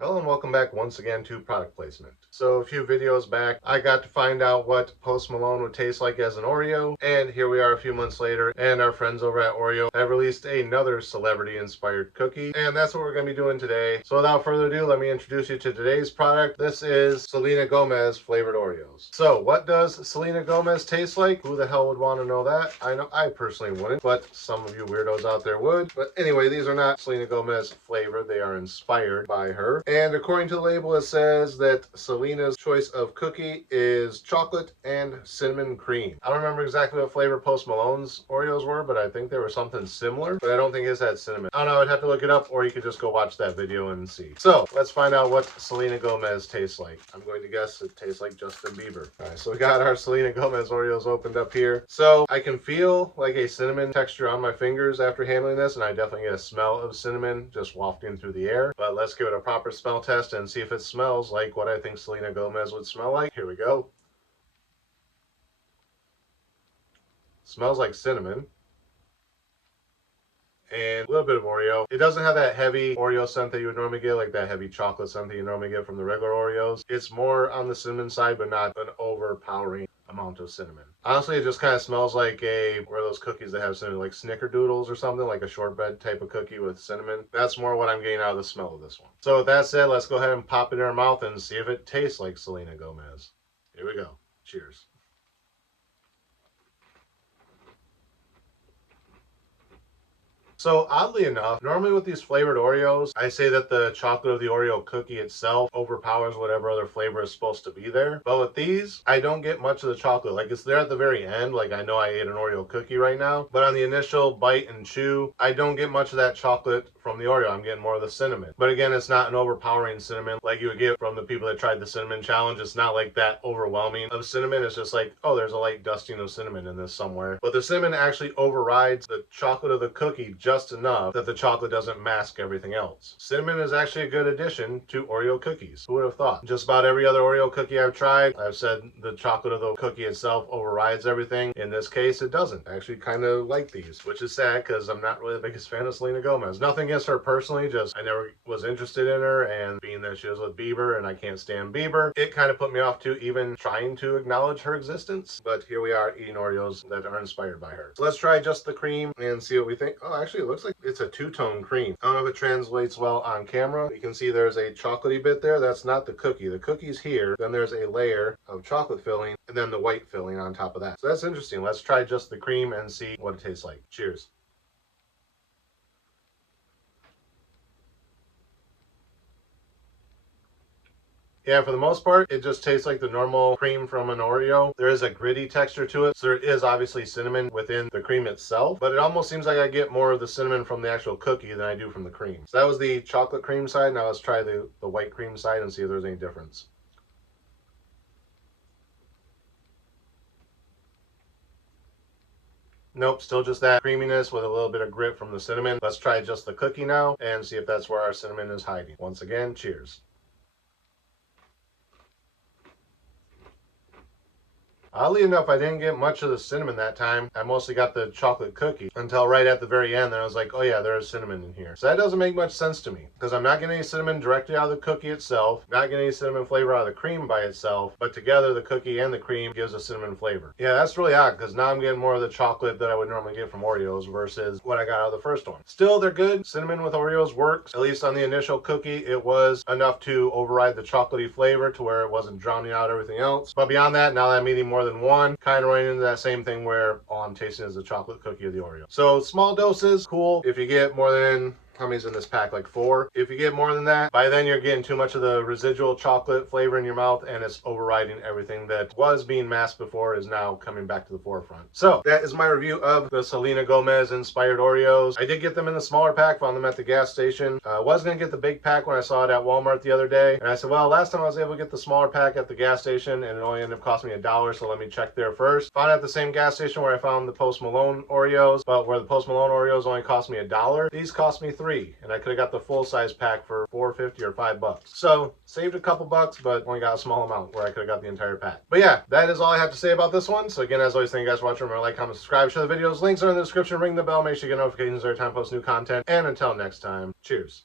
Hello and welcome back once again to product placement. So a few videos back, I got to find out what Post Malone would taste like as an Oreo, and here we are a few months later, and our friends over at Oreo have released another celebrity-inspired cookie, and that's what we're going to be doing today. So without further ado, let me introduce you to today's product. This is Selena Gomez flavored Oreos. So what does Selena Gomez taste like? Who the hell would want to know that? I know I personally wouldn't, but some of you weirdos out there would. But anyway, these are not Selena Gomez flavored. They are inspired by her. And according to the label, it says that Selena's choice of cookie is chocolate and cinnamon cream. I don't remember exactly what flavor Post Malone's Oreos were, but I think they were something similar. But I don't think his had cinnamon. I don't know, I'd have to look it up, or you could just go watch that video and see. So let's find out what Selena Gomez tastes like. I'm going to guess it tastes like Justin Bieber. All right, so we got our Selena Gomez Oreos opened up here. So I can feel like a cinnamon texture on my fingers after handling this, and I definitely get a smell of cinnamon just wafting through the air. But let's give it a proper smell test and see if it smells like what I think Selena Gomez would smell like. Here we go. Smells like cinnamon and a little bit of Oreo. It doesn't have that heavy Oreo scent that you would normally get, like that heavy chocolate scent that you normally get from the regular Oreos. It's more on the cinnamon side, but not an overpowering amount of cinnamon. Honestly, it just kind of smells like one of those cookies that have cinnamon, like snickerdoodles or something, like a shortbread type of cookie with cinnamon. That's more what I'm getting out of the smell of this one. So with that said, let's go ahead and pop it in our mouth and see if it tastes like Selena Gomez. Here we go. Cheers. So oddly enough, normally with these flavored Oreos, I say that the chocolate of the Oreo cookie itself overpowers whatever other flavor is supposed to be there. But with these, I don't get much of the chocolate. Like it's there at the very end. Like I know I ate an Oreo cookie right now, but on the initial bite and chew, I don't get much of that chocolate from the Oreo. I'm getting more of the cinnamon. But again, it's not an overpowering cinnamon like you would get from the people that tried the cinnamon challenge. It's not like that overwhelming of cinnamon. It's just like, oh, there's a light dusting of cinnamon in this somewhere. But the cinnamon actually overrides the chocolate of the cookie just enough that the chocolate doesn't mask everything else. Cinnamon is actually a good addition to Oreo cookies. Who would have thought? Just about every other Oreo cookie I've tried, I've said the chocolate of the cookie itself overrides everything. In this case, it doesn't. I actually kind of like these, which is sad because I'm not really the biggest fan of Selena Gomez. Nothing against her personally, just I never was interested in her, and being that she was with Bieber and I can't stand Bieber, it kind of put me off to even trying to acknowledge her existence. But here we are eating Oreos that are inspired by her. So let's try just the cream and see what we think. Oh, actually it looks like it's a two-tone cream. I don't know if it translates well on camera. You can see there's a chocolatey bit there. That's not the cookie. The cookie's here. Then there's a layer of chocolate filling and then the white filling on top of that. So that's interesting. Let's try just the cream and see what it tastes like. Cheers. Yeah, for the most part, it just tastes like the normal cream from an Oreo. There is a gritty texture to it, so there is obviously cinnamon within the cream itself, but it almost seems like I get more of the cinnamon from the actual cookie than I do from the cream. So that was the chocolate cream side. Now let's try the white cream side and see if there's any difference. Nope, still just that creaminess with a little bit of grit from the cinnamon. Let's try just the cookie now and see if that's where our cinnamon is hiding. Once again, cheers. Oddly enough, I didn't get much of the cinnamon that time. I mostly got the chocolate cookie until right at the very end. Then I was like, oh yeah, there is cinnamon in here. So that doesn't make much sense to me because I'm not getting any cinnamon directly out of the cookie itself, not getting any cinnamon flavor out of the cream by itself, but together the cookie and the cream gives a cinnamon flavor. Yeah, that's really odd because now I'm getting more of the chocolate that I would normally get from Oreos versus what I got out of the first one. Still, they're good. Cinnamon with Oreos works. At least on the initial cookie, it was enough to override the chocolatey flavor to where it wasn't drowning out everything else. But beyond that, now that I'm eating more than one, kind of running into that same thing where all I'm tasting is the chocolate cookie of the Oreo. So small doses, cool. If you get more than, how many's in this pack? Like 4. If you get more than that, by then you're getting too much of the residual chocolate flavor in your mouth and it's overriding everything that was being masked before is now coming back to the forefront. So that is my review of the Selena Gomez inspired Oreos. I did get them in the smaller pack, found them at the gas station. I was going to get the big pack when I saw it at Walmart the other day. And I said, well, last time I was able to get the smaller pack at the gas station and it only ended up costing me $1, so let me check there first. Found it at the same gas station where I found the Post Malone Oreos, but where the Post Malone Oreos only cost me $1, these cost me $3. And I could have got the full size pack for $4.50 or $5. So saved a couple bucks, but only got a small amount where I could have got the entire pack. But yeah, that is all I have to say about this one. So again, as always, thank you guys for watching. Remember to like, comment, subscribe, share the videos. Links are in the description. Ring the bell. Make sure you get notifications every time I post new content. And until next time, cheers.